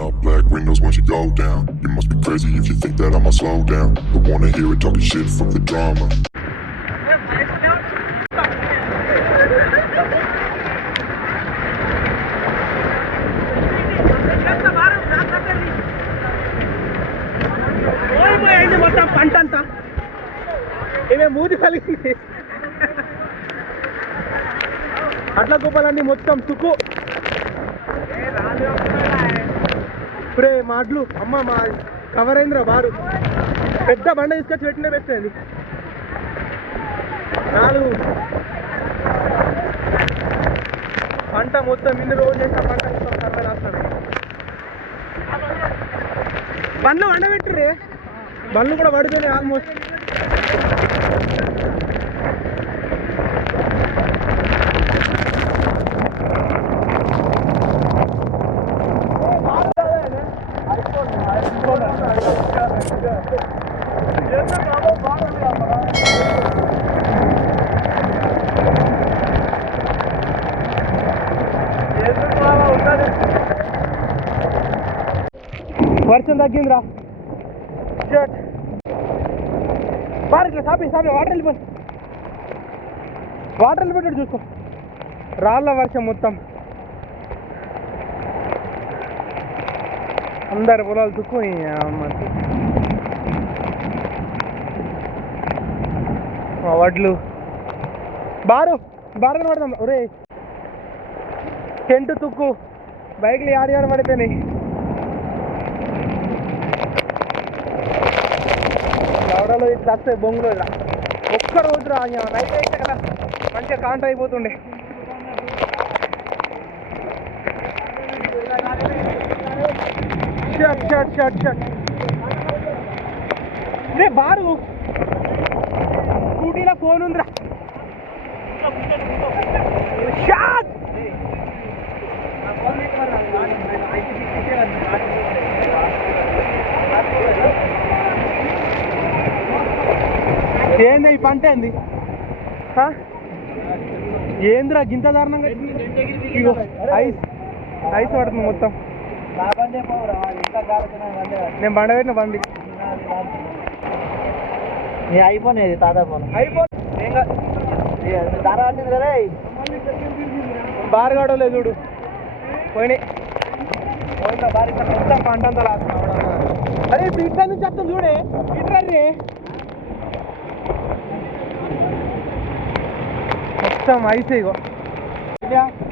up black windows once you go down. You must be crazy if you think that I'ma slow down. Don't wanna hear it talking shit, fuck the drama. మొత్తం పంట అంతా ఏమే మూతి కలిగింది అట్ల కుప్పలన్నీ మొత్తం తుక్కు ఇప్పుడే మాటలు అమ్మ మా కవర్ అయిందిరా బారు పెద్ద బండ తీసుకొచ్చి పెట్టినే పెట్టింది నాలుగు పంట మొత్తం ఇన్ని రోజులు చేసిన పంట మొత్తం సర్వే రాస్తాడు బండ్లు వండబెట్టురే బండ్లు కూడా పడిపోయినాయి ఆల్మోస్ట్ వర్షం తగ్గిందిరా షర్ట్ బాగా ఇట్లా సాపి వాటర్ వెళ్ళిపోయాడు చూసుకో రాళ్ళ వర్షం మొత్తం అందరు పొలాలు తుక్కు వడ్లు బారు పడతాం ఒరే టెంట్ తుక్కు బైక్లు ఆడి పడిపోయినాయి లవడలో ఇట్లా వస్తాయి బొంగులో ఇలా ఒక్క రోజు రా నైట్ అయితే కదా మంచిగా కాంట అయిపోతుండే షర్ట్ రే బారు స్కూటీలో ఫోన్ ఉందిరా షాట్ ఏంది ఈ పంట ఏంది ఏందిరా గింత దారుణంగా ఐస్ పడుతుంది మొత్తం నేను బండ పెట్టిన బండి అయిపోయినది తాత ఫోన్ ధర పట్టింది కదా బారుగాడో లేదు చూడు పోయినాయి బారి మొత్తం పంట అంతా లాస్ట్ అరే ఇప్పుడు ఇట్లా నుంచి చెప్తాం చూడే ఇట్రే మొత్తం ఐసే ఇగో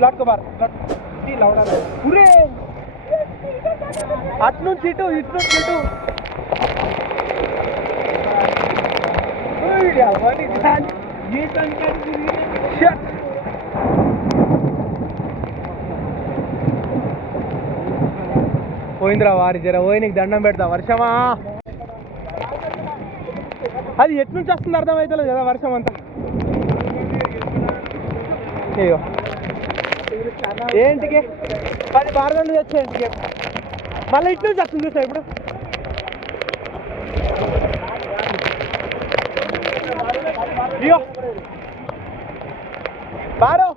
లాట్కో బార్ పురే అట్నుంచి ఇటు పోయిందిరా వారి జర పోయి నీకు దండం పెడతా వర్షమా అది ఎట్నుంచి వస్తుంది అర్థమవుతలేదు కదా వర్షం అంతా అయ్యో ఏంటికి 10 బార్గన్లు తెచ్చేయండి మళ్ళీ ఇటు నుంచి వస్తుంది చూసా ఇప్పుడు అయ్యో బారో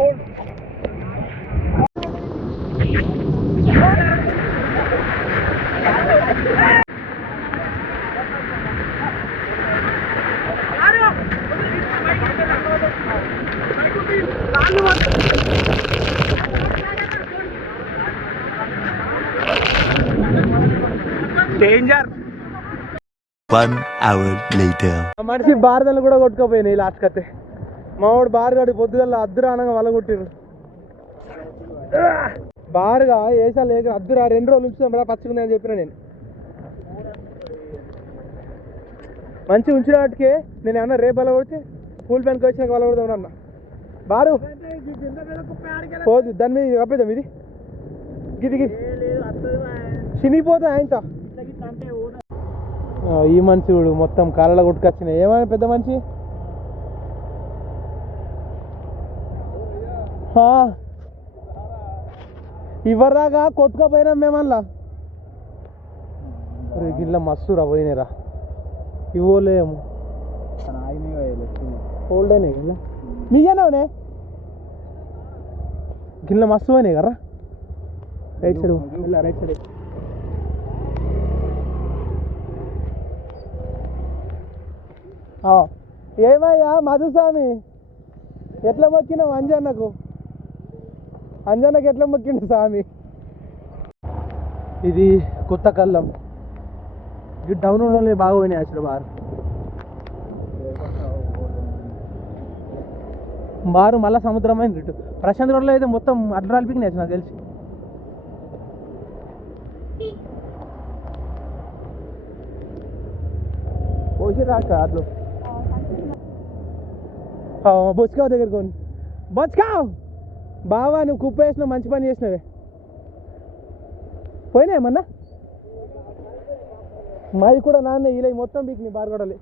హోల్డ్ డేంజర్ 1 hour later మనిషి బారదలు కూడా కొట్టుకోపోయినాయి లాస్ట్ కతే మావాడు బారుగాడి పొద్దుగల అద్దురా అనగా వల్ల కొట్టిరు బారుగా వేసా లేక అద్దురా 2 రోజులు ఉంచుతాం రా పచ్చుకుంది అని చెప్పిన నేను మంచిగా ఉంచిన వాటికే నేను అన్న రేపు వల్ల కొడితే కూల్ ప్యాన్కి వచ్చినాక వల్ల కొడదాం అన్న బారు పోదు దాని మీద కప్పేద్దాం ఇది గిది చినిగిపోతా ఆయనతో ఈ మనిషి చూడు మొత్తం కాళ్ళ కొట్టుకొచ్చినాయి ఏమైనా పెద్ద మనిషి ఇవ్వరాగా కొట్టుకపోయినాం మేమల్లా గిట్ల మస్తురా పోయినారా ఇవ్వలేము హోల్డ్ అయినాయి కదా మీకేనావునే గిన్నె మస్తు పోయినాయి కదా రైట్ సైడ్ ఇలా రైట్ సైడ్ ఏమయ్యా మధుస్వామి ఎట్లా మొక్కినావు అంజన్నకు ఎట్లా మొక్కిండు స్వామి ఇది కొత్త కళ్ళం ఇది డౌన్ ఉండలే బాగా పోయినాయి అసలు బారు మళ్ళీ సముద్రం అయింది ఇటు ప్రశాంత్ రోడ్లో అయితే మొత్తం అడ్రాలు పికినాయి నాకు తెలిసి పోసి రాక అట్లు బొచ్చుకావు దగ్గర కొని బొచ్చుకావు బావా నువ్వు కుప్ప వేసినావు మంచి పని చేసినవే పోయినాయి ఏమన్నా మావి కూడా నాన్న ఇలా మొత్తం బీకినాయి బారగొడలే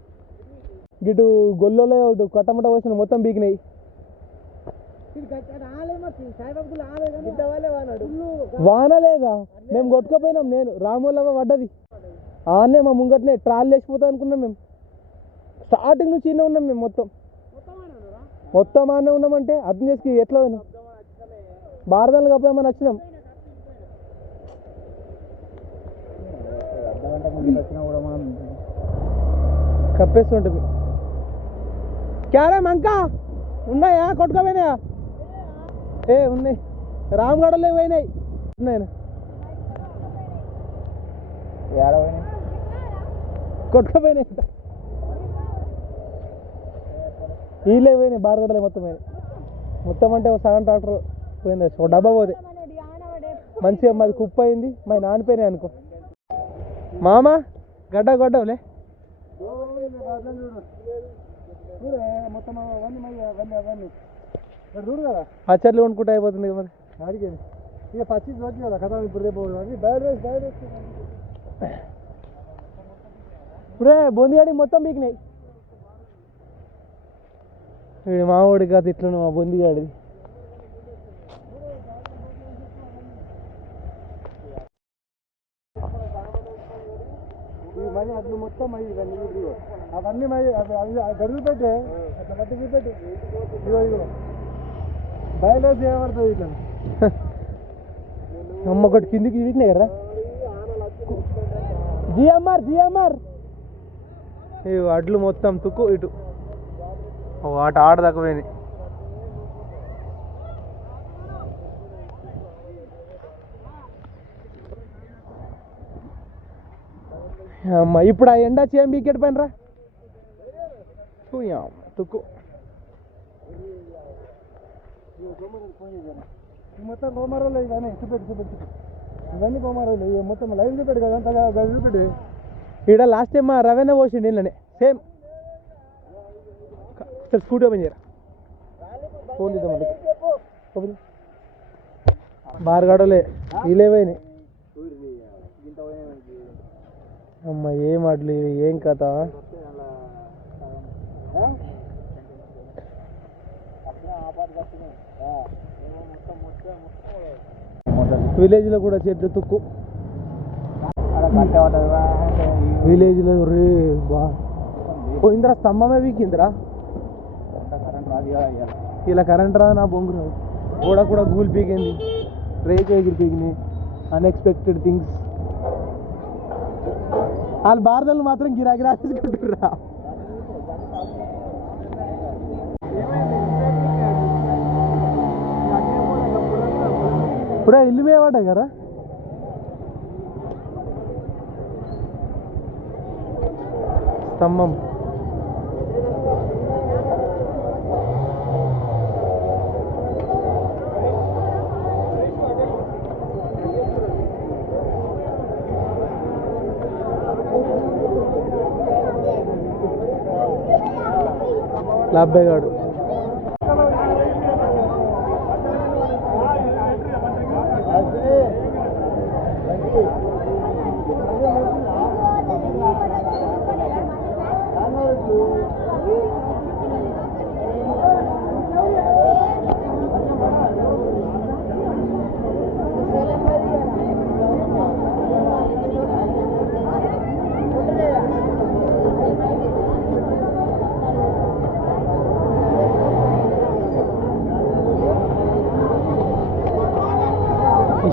గిటు గొల్లలో ఇటు కట్టమట పోసిన మొత్తం బీకినాయి వాన లేదా మేము కొట్టుకపోయినాం నేను రామోళ్ళవ పడ్డది ఆనే మా ముంగట్నే ట్రాల్ వేసిపోతాం అనుకున్నాం మేము స్టార్టింగ్ నుంచి ఇన్నే ఉన్నాం మేము మొత్తం ఆనే ఉన్నామంటే అర్థం చేసి ఎట్లా పోయినాం భారతాలు కప్పుదామని వచ్చినాం కప్పేస్తుంటుంది క్యారే మంకా ఉన్నాయా కొట్టుకోపోయినాయా ఉన్నాయి రామగడలో పోయినాయి ఉన్నాయన కొట్టుకోపోయినాయి వీళ్ళే పోయినాయి బారగడలే మొత్తం పోయినాయి మొత్తం అంటే సగం ట్రాక్టర్ పోయింది ఒక డబ్బా పోతే మంచిగా మాది కుప్ప అయింది మా నానిపోయినాయి అనుకో మామ గడ్డ గొడ్డవులే పచ్చట్లు వండుకుంటే అయిపోతుంది మరి ఇక పచ్చి కదా కదా ఇప్పుడు రేపు ఇప్పుడే బొందిగాడికి మొత్తం పీకినాయి మా వాడి కాదు ఇట్లా మా బొందిగాడిది మళ్ళీ అట్లు మొత్తం అవన్నీ గడుగు పెట్టే అట్లా గట్టికి పెట్టి ఇగో బయలు చేయబడుతుంది ఇట్లా అమ్మ ఒకటి కిందికి వీటినాయి కదా జిఎంఆర్ అడ్లు మొత్తం తుక్కు ఇటు వాటి ఆడదకపోయింది అమ్మ ఇప్పుడు ఆ ఎండ చేయం బీకెట్ పైన రా తుక్కు మొత్తం కోమారోలు ఇవన్నీ చూపెట్టు ఇవన్నీ కోమారోలు మొత్తం లైన్ చూపెట్టు కదా అంతగా చూపెట్టు ఇక్కడ లాస్ట్ టైం మా రవేణ పోసిండు ఇళ్ళనే సేమ్ సరే స్కూటీ ఓపెన్ చేయరా ఫోన్ తీద్దాం మళ్ళీ బారగాడలే వీలేపోయినాయి అమ్మ ఏం అడ్లు ఏం కథ విలేజ్లో కూడా చెట్లు తుక్కు విలేజ్లో రే బా పోయిందిరా స్తంభమే వీకిందిరా ఇలా కరెంట్ రా నా బొంగు గోడ కూడా గూల్ పీకింది రేకు ఎగిరి పీకినాయి అన్ఎక్స్పెక్టెడ్ థింగ్స్ వాళ్ళు భారతలు మాత్రం గిరాగిరా తీసుకుంటుర్రా ఇప్పుడే ఇల్లు మేవాడే కదా స్తంభం లాభేగాడు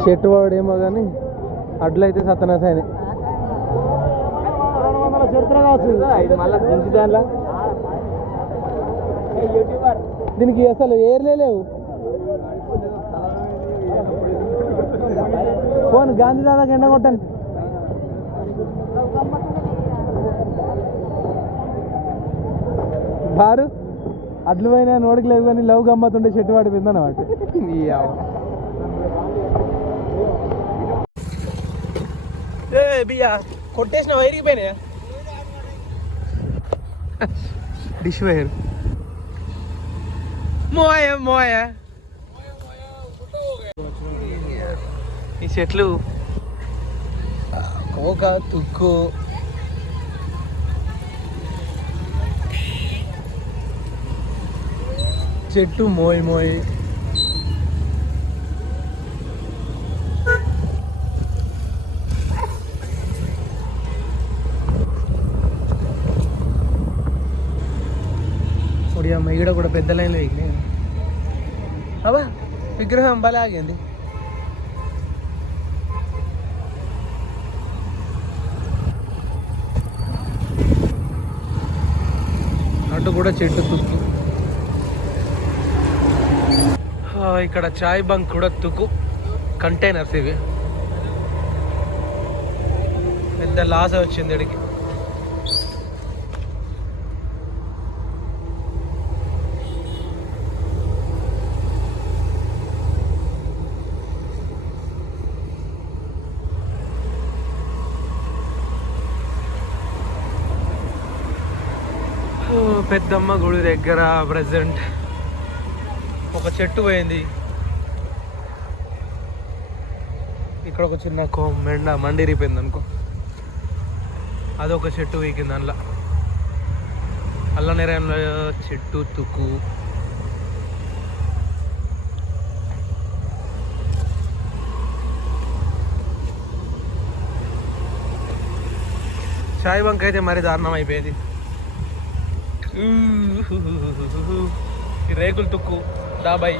చెట్టు వాడేమో కానీ అడ్లయితే సత్తనాసాయని చరిత్ర కావచ్చు ఇది మళ్ళీ గుంజి దానిలో దీనికి అసలు ఏర్లే లేవు. ఫోన్ గాంధీ దాదాకి ఎండ కొట్టండి. బారు అడ్లు పోయినా నోడికి లేవు కానీ లవ్ గమ్మతుండే చెట్టు పడిపోయింది అన్నమాట. బియ్యా కొట్టేసిన వైర్కి పోయినాయా డిష్ వైర్ మోయ మోయ ఈ చెట్లు కోక తుక్కు చెట్టు మోయ్ మోయ్ అమ్మ ఈడ కూడా పెద్ద లైన్లో ఎక్కినాయి. అబ్బా విగ్రహం భలే ఆగింది. అటు కూడా చెట్టు తుక్కు. ఇక్కడ చాయ్ బంక్ కూడా తుక్కు. కంటైనర్స్ ఇవి పెద్ద లాస్ వచ్చింది ఇడికి. పెద్దమ్మ గుడి దగ్గర ప్రజెంట్ ఒక చెట్టు పోయింది. ఇక్కడ ఒక చిన్న మండిరిపోయింది అనుకో. అదొక చెట్టు వీకింది అందులో. అల్లనేరంలో చెట్టు తుక్కు. చాయ్ బంక్ అయితే మరీ దారుణం అయిపోయింది. రేకులు తుక్కు డాబాయ్